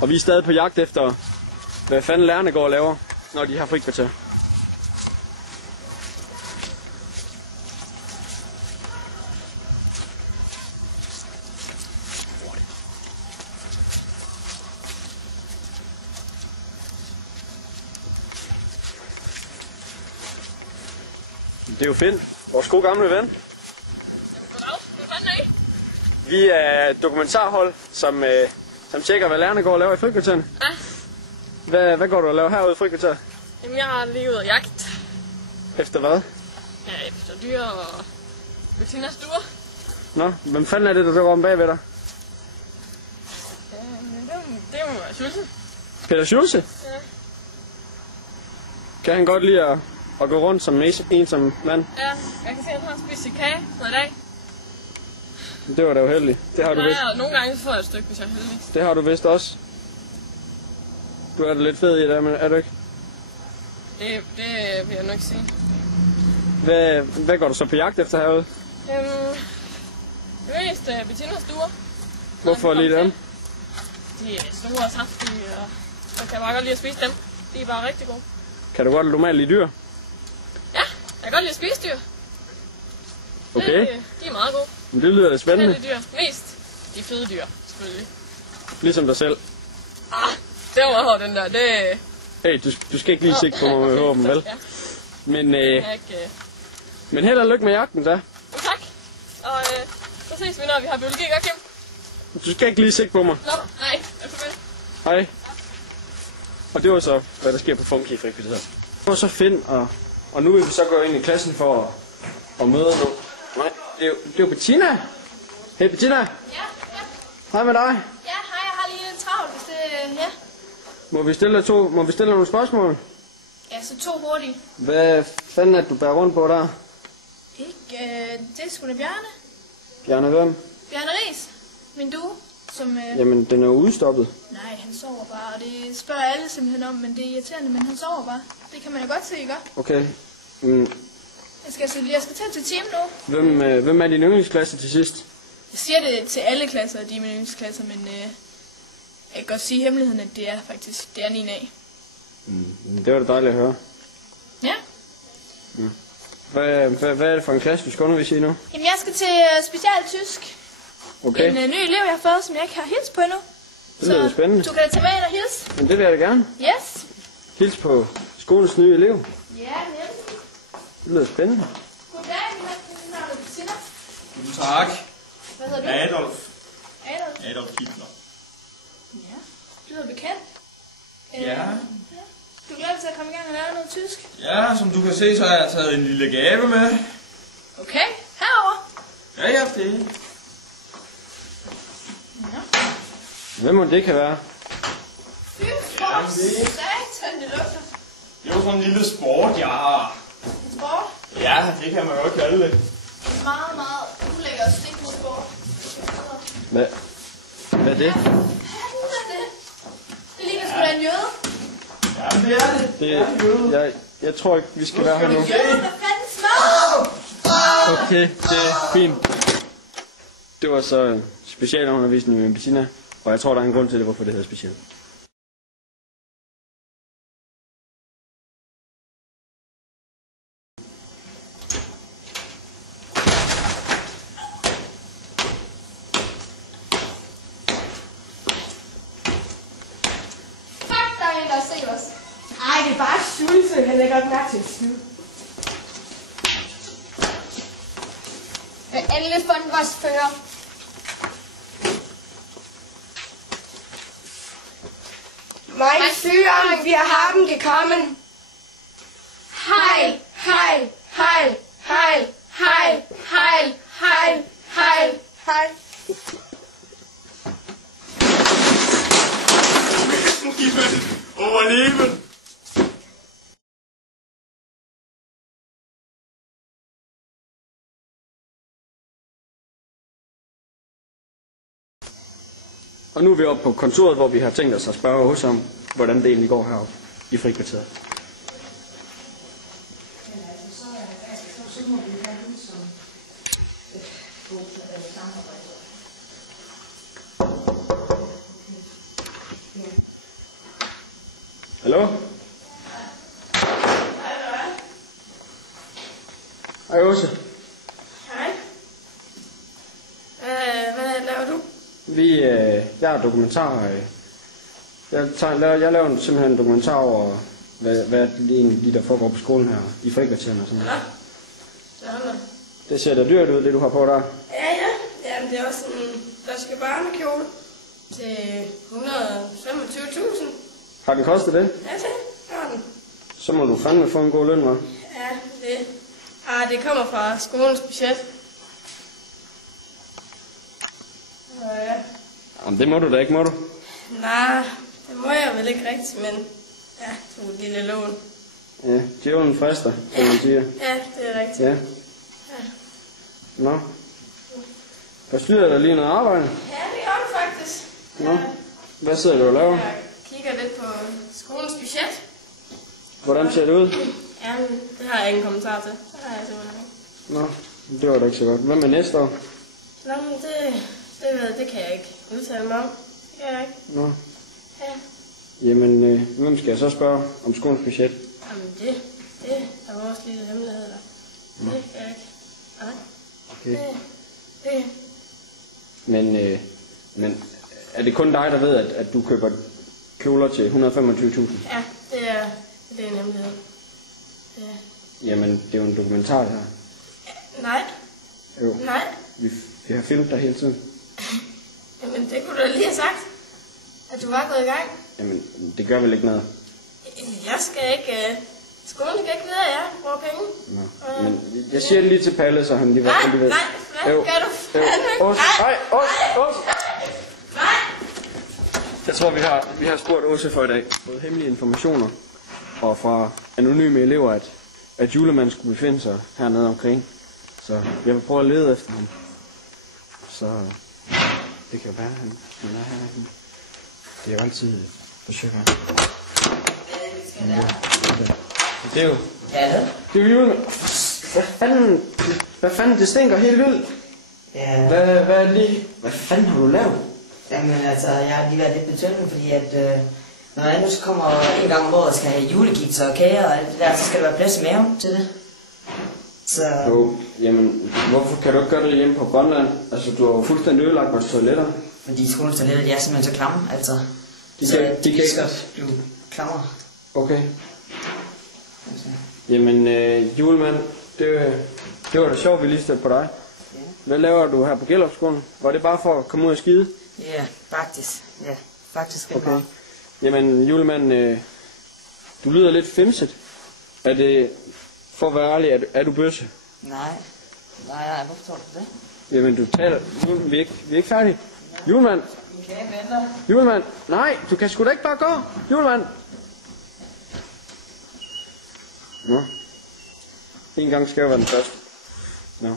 Og vi er stadig på jagt efter, hvad fanden lærerne går og laver, når de har frikvarter. Det er jo Finn, vores gode gamle ven. Vi er et dokumentarhold, som tjekker, hvad lærerne går og laver i frikvartererne. Ja. Hvad går du og laver herude i frikvarteret? Jamen, jeg har lige ude og jagt. Efter hvad? Ja, efter dyr og Bettinas duer. Nå, hvem fanden er det, der går om bagved dig? Det må være Schulze. Peter Schulze? Ja. Kan han godt lide at gå rundt som ensom mand? Ja, jeg kan se, at han har spist kage for i dag. Det var da uheldigt. Det har du vist. Ja, nogle gange så får jeg et stykke, hvis jeg er heldig. Det har du vist også. Du er da lidt fed i det, men er du ikke? Det vil jeg nok ikke sige. Hvad går du så på jagt efter herude? Det mest Bettinas duer. Hvorfor lige dem? De er store og saftige, og så kan jeg bare godt lide at spise dem. De er bare rigtig gode. Kan du godt normalt lide dyr? Ja, jeg kan godt lide at spise dyr. Okay. De er meget gode. Men det lyder da spændende. Dyr. Mest de fede dyr, selvfølgelig. Ligesom dig selv. Det var hårdt, den der. Det... Hey, du skal ikke lige sigte på mig med håben, vel? Ja. Men held og lykke med jagten, så. Tak. Og så ses vi, når vi har biologi, ikke, Kim? Du skal ikke lige sigte på mig. Nå, nej. Farvel. Hej. Og det var så, hvad der sker på Funky i frikvarteret. Det var så Finn, og nu vil vi så gå ind i klassen for at møde nu. Nej, det er jo Bettina. Hey Bettina. Ja. Hej med dig. Ja, hej, jeg har lige lidt travlt, hvis det... Ja. Må vi stille nogle spørgsmål? Ja, så 2 hurtigt. Hvad fanden er det, du bærer rundt på der? Ikke, det er sgu da Bjarne. Bjarne hvem? Bjarne Ries, min due, som... Jamen, den er jo udstoppet. Nej, han sover bare, og det spørger alle simpelthen om, men det er irriterende, men han sover bare. Det kan man jo godt se, ikke? Okay. Jeg skal til team nu. Hvem er din yndlingsklasse til sidst? Jeg siger det til alle klasser, de er mine yndlingsklasser, men jeg kan godt sige hemmeligheden, at det er 9A. Det var da dejligt at høre. Ja. Hvad er det for en klasse, du skal undervise i nu? Jamen, jeg skal til specialtysk. Okay. En ny elev, jeg har fået, som jeg ikke har hilst på endnu. Det lyder spændende. Du kan da tage med ind og hilse. Men det vil jeg da gerne. Yes. Hils på skolens nye elev. Ja, nemlig. Det lyder spændende. Goddag, min navn er Bettina. Tak. Hvad hedder du? Adolf. Adolf Hitler. Ja, du er bekendt. Ja. Du glæder dig til at komme i gang og lære noget tysk? Ja, som du kan se, så har jeg taget en lille gave med. Okay, herover. Ja, det. Ja. Hvem må det kan være? Fy for satan, det lugter. Det er jo sådan en lille sport, jeg har. En sport. Ja, det kan man jo kalde det. En meget, meget ulækker stik mod sport. Hvad er det? Hvad er det? Det ligner sgu da en jøde. Ja, det er det. Jeg tror ikke, vi skal være her nu. Jøde, hvad fanden smad? Okay, det er fint. Det var så specialundervisning med Bettina, og jeg tror, der er en grund til det, hvorfor det hedder special. Fuck, der er en, der har set os. Ej, det er bare Schulze. Han lægger ikke mærke til et skid. Endelig fundet vores fører. Mein Führer, wir haben gekommen. Heil, heil, heil, heil, heil, heil, heil, heil, heil. Overleben! Og nu er vi oppe på kontoret, hvor vi har tænkt os at spørge hos om, hvordan det egentlig går heroppe i frikvarteret. Hallo? Hej Åse. Hej. Hvad laver du? Jeg er dokumentar. Jeg laver simpelthen en dokumentar over, hvad lige der foregår på skolen her, i frikvartererne og sådan noget. Sådan. Det ser da dyrt ud, det du har på der. Ja. Jamen, det er også en flaske barnekjole til 125.000. Har den kostet det? Ja, det har den. Så må du fandme få en god løn, hva'? Ja, det kommer fra skolens budget. Ja. Jamen, det må du da ikke, må du? Nej, det må jeg vel ikke rigtigt, men ja, det er et lille lån. Ja, djævlen frister, som man siger. Ja, det er rigtigt. Ja. Nå. Forstyrrer der lige noget arbejde? Ja, det gør du faktisk. Nå. Hvad sidder du og laver? Jeg kigger lidt på skolens budget. Hvordan ser det ud? Ja, det har jeg ingen kommentar til. Det har jeg simpelthen ikke. Nå, det var da ikke så godt. Hvad med næste år? Nå, men det kan jeg ikke udtale mig om. Det kan jeg ikke. Nå. Ja. Jamen, hvem skal jeg så spørge om skolens budget? Jamen, det er vores lille hemmelighed, der. Det kan jeg ikke. Nej. Okay. Det. Men er det kun dig, der ved, at du køber kjoler til 125.000? Ja, det er en hemmelighed. Ja. Jamen, det er jo en dokumentar, det her. Nej. Jo. Nej. Vi har filmet dig hele tiden. Jamen, det kunne du lige have sagt. At du var gået i gang. Jamen, det gør vel ikke noget? Jeg skal ikke... Skolen kan ikke vide, at jeg bruger penge. Nå. Men jeg siger det lige til Palle, så han lige ved. Nej, hvad gør du? Åse, nej, Åse. Nej. Jeg tror, vi har spurgt Åse for i dag. Fået hemmelige informationer. Og fra anonyme elever, at julemanden skulle befinde sig hernede omkring. Så jeg vil prøve at lede efter ham. Så det kan jo være, at han er herinde. Det er jo altid forsøg her. Det er jo... Ja, det er jo julen. Hvad fanden, det stinker helt vildt. ja. Hvad fanden har du lavet? Jamen altså, jeg har lige været lidt betømmende, fordi at når jeg nu så kommer en gang om året, skal have julegits og kager og alt det der, så skal der være plads i maven til det. Så... Jo, jamen, hvorfor kan du ikke gøre det hjemme på Grønland? Altså, du har jo fuldstændig ødelagt vores toiletter. Fordi skolens toiletter, de er simpelthen så klamme, altså. De kan ikke blive klamre. Okay. Jamen, julemand, det var da sjovt, vi lige stødte på dig. Ja. Hvad laver du her på Gellerupskolen? Var det bare for at komme ud og skide? Ja, faktisk. Ja, faktisk. Okay. Jamen, julemand, du lyder lidt femset. Er det, for at være ærlig, er du bøsse? Nej, hvorfor tror du det? Jamen, du taler... Vi er ikke færdige. Julemand! Min kage venter. Julemand! Nej, du kan sgu da ikke bare gå! Julemand! Nå. En gang skal jeg være den første. Nå.